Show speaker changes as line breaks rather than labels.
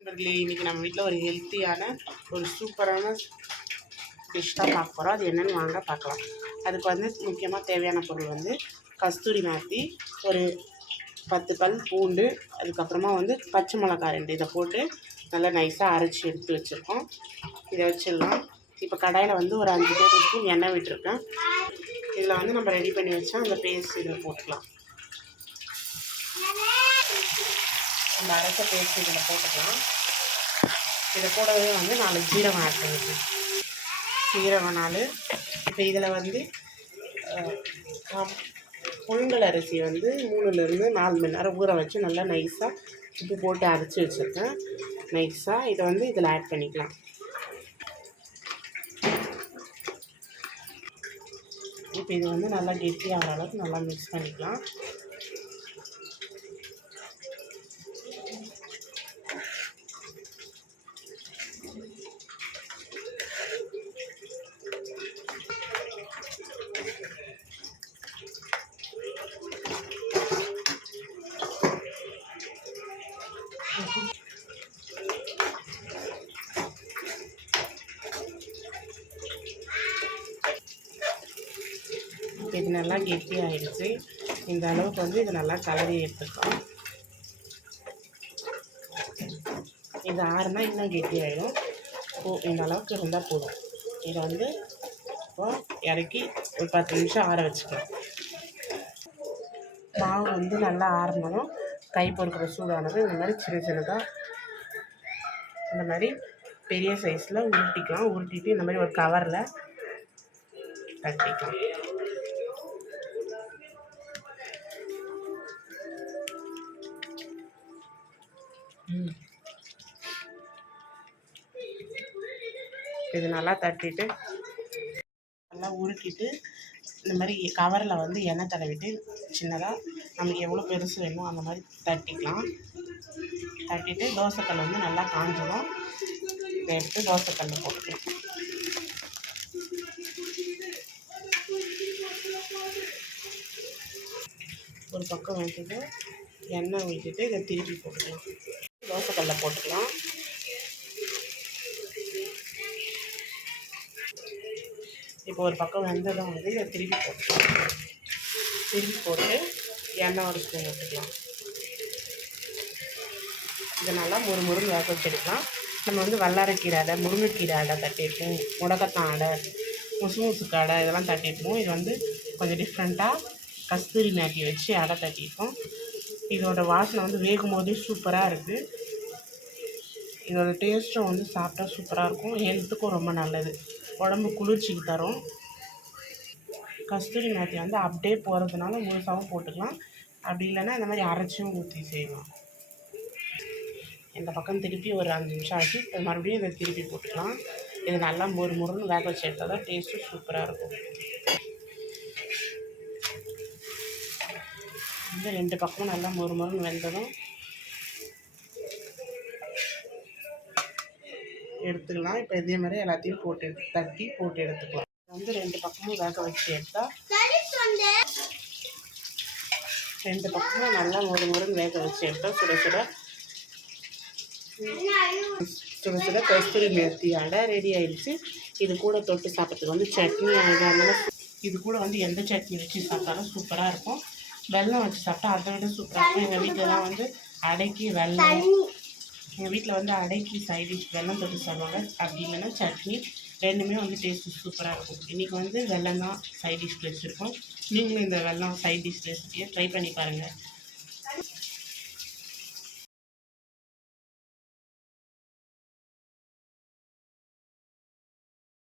நண்பர்களே இன்றைக்கி நம்ம வீட்டில் ஒரு ஹெல்த்தியான ஒரு சூப்பரான டிஷ் தான் பார்க்க போகிறோம் அது என்னென்னு வாங்க பார்க்கலாம். அதுக்கு வந்து முக்கியமாக தேவையான பொருள் வந்து கஸ்தூரி மாற்றி ஒரு பத்து பல் பூண்டு அதுக்கப்புறமா வந்து பச்சை மிளகாய் ரெண்டு. இதை போட்டு நல்லா நைஸாக அரைச்சி எடுத்து வச்சுருக்கோம். இதை வச்சிடலாம். இப்போ கடாயில் வந்து ஒரு அஞ்சு டேபிள் ஸ்பூன் எண்ணெய் விட்டுருக்கேன். இதில் வந்து நம்ம ரெடி பண்ணி வச்சா அந்த பேஸ்ட் இதில் போட்டுக்கலாம். நம்ம அரைச்ச பேஸ்ட் இதில் போட்டுக்கலாம். இதை கூடவே வந்து நாலு ஜீரகம் ஆட் பண்ணிக்கலாம். சீரகம் நாலு. இப்போ இதில் வந்து அஹ், புழுங்கல் அரிசி வந்து மூணுலேருந்து நாலு மணி நேரம் ஊற வச்சு நல்லா நைஸாக உப்பு போட்டு அரைச்சி வச்சுருக்கேன். நைஸாக இதை வந்து இதில் ஆட் பண்ணிக்கலாம். இப்போ இது வந்து நல்லா கெட்டியாகிற அளவுக்கு நல்லா மிக்ஸ் பண்ணிக்கலாம். இது நல்லா கெட்டி ஆயிடுச்சு. இந்த அளவுக்கு வந்து இது நல்லா கலரி எடுத்துக்கலாம். இது ஆறுனா இன்னும் கெட்டி ஆகிடும் பூ இந்த அளவுக்கு இருந்தால் போதும். இதை வந்து இப்போ இறக்கி ஒரு பத்து நிமிஷம் ஆற வச்சுக்கலாம். மாவு வந்து நல்லா ஆறணும். கை பொறுக்கிற சூடானது இந்த மாதிரி சின்ன சின்னதாக இந்த மாதிரி பெரிய சைஸில் உருட்டிக்கலாம். உருட்டிட்டு இந்த மாதிரி ஒரு கவரில் கட்டிக்கலாம் இது நல்லா தட்டிட்டு நல்லா உருட்டிட்டு இந்த மாதிரி கவரில் வந்து எண்ணெய் தடவிட்டு சின்னதாக நமக்கு எவ்வளோ பெருசு வேணுமோ அந்த மாதிரி தட்டிக்கலாம். தட்டிட்டு தோசைக்கல் வந்து நல்லா காஞ்சிடும் இதை எடுத்து தோசைக்கல்லில் போட்டுக்கலாம். ஒரு பக்கம் வச்சுட்டு எண்ணெய் ஊற்றிட்டு இதை திருப்பி போட்டுக்கலாம். தோசைக்கல்ல போட்டுக்கலாம். இப்போ ஒரு பக்கம் வெந்ததும் வந்து இதை திருப்பி போட்டுக்கலாம். திருப்பி போட்டு எண்ணெய் ஒரு ஸ்பூன் விட்டுக்கலாம் இதை நல்லா முறு முருன்னு வேக வச்செடுக்கலாம் நம்ம வந்து வல்லாரக்கீரை அடை முருங்கைக்கீரை அடை தட்டியிருப்போம். முடக்கத்தான் அடை முசு முசுக்கு அடை இதெல்லாம் தட்டியிருப்போம். இது வந்து கொஞ்சம் டிஃப்ரெண்ட்டாக கஸ்தூரி மேட்டி வச்சு அடை தட்டியிருப்போம். இதோட வாசனை வந்து வேகும் போதே சூப்பராக இருக்குது இதோட டேஸ்ட்டும் வந்து சாப்பிட்டா சூப்பராக இருக்கும். ஹெல்த்துக்கும் ரொம்ப நல்லது. உடம்பு குளிர்ச்சிக்கு தரும். கஸ்தூரி மேத்தி வந்து அப்படியே போகிறதுனால முழுசாகவும் போட்டுக்கலாம். அப்படி இல்லைன்னா இந்த மாதிரி அரைச்சும் ஊற்றி செய்யலாம். இந்த பக்கம் திருப்பி ஒரு அஞ்சு நிமிஷம் ஆச்சு இப்போ மறுபடியும் இதை திருப்பி போட்டுக்கலாம். இது நல்லா மொறு முருன்னு வேக வச்சு எடுத்தால் தான் டேஸ்ட்டும் சூப்பராக இருக்கும். இந்த ரெண்டு பக்கமும் நல்லா மொறு முருன்னு வெந்ததும் எடுத்துக்கலாம். இப்போ இதே மாதிரி எல்லாத்தையும் போட்டு தட்டி போட்டு எடுத்துக்கலாம். வந்து ரெண்டு பக்கமும் வேக வச்சு எடுத்தால் ரெண்டு பக்கமும் நல்லா மொறு மொறுன்னு வேக வச்சு எடுத்தால் சுட சுட சுட சுட கஸ்தூரி மேத்தி அடை ரெடி ஆயிடுச்சு. இது கூட தொட்டு சாப்பிட்றதுக்கு வந்து சட்னி அழகாக இது கூட வந்து எந்த சட்னி வச்சு சாப்பிட்டாலும் சூப்பராக இருக்கும். வெல்லம் வச்சு சாப்பிட்டா அதை விட சூப்பராக இருக்கும். எங்கள் வீட்டிலலாம் வந்து அடைக்கி வெல்லம் எங்கள் வீட்டில் வந்து அடைக்கி சைடிஷ் வெல்லம் தொட்டு சாப்பிடுவாங்க. அப்படி இல்லைன்னா சட்னி ரெண்டுமே வந்து டேஸ்ட்டு சூப்பராக இருக்கும். இன்றைக்கி வந்து வெள்ளம் தான் சைட் டிஷ் வச்சுருக்கோம். நீங்களும் இந்த வெள்ளம் சைட் டிஷ் ரெசிபியை ட்ரை பண்ணி பாருங்கள்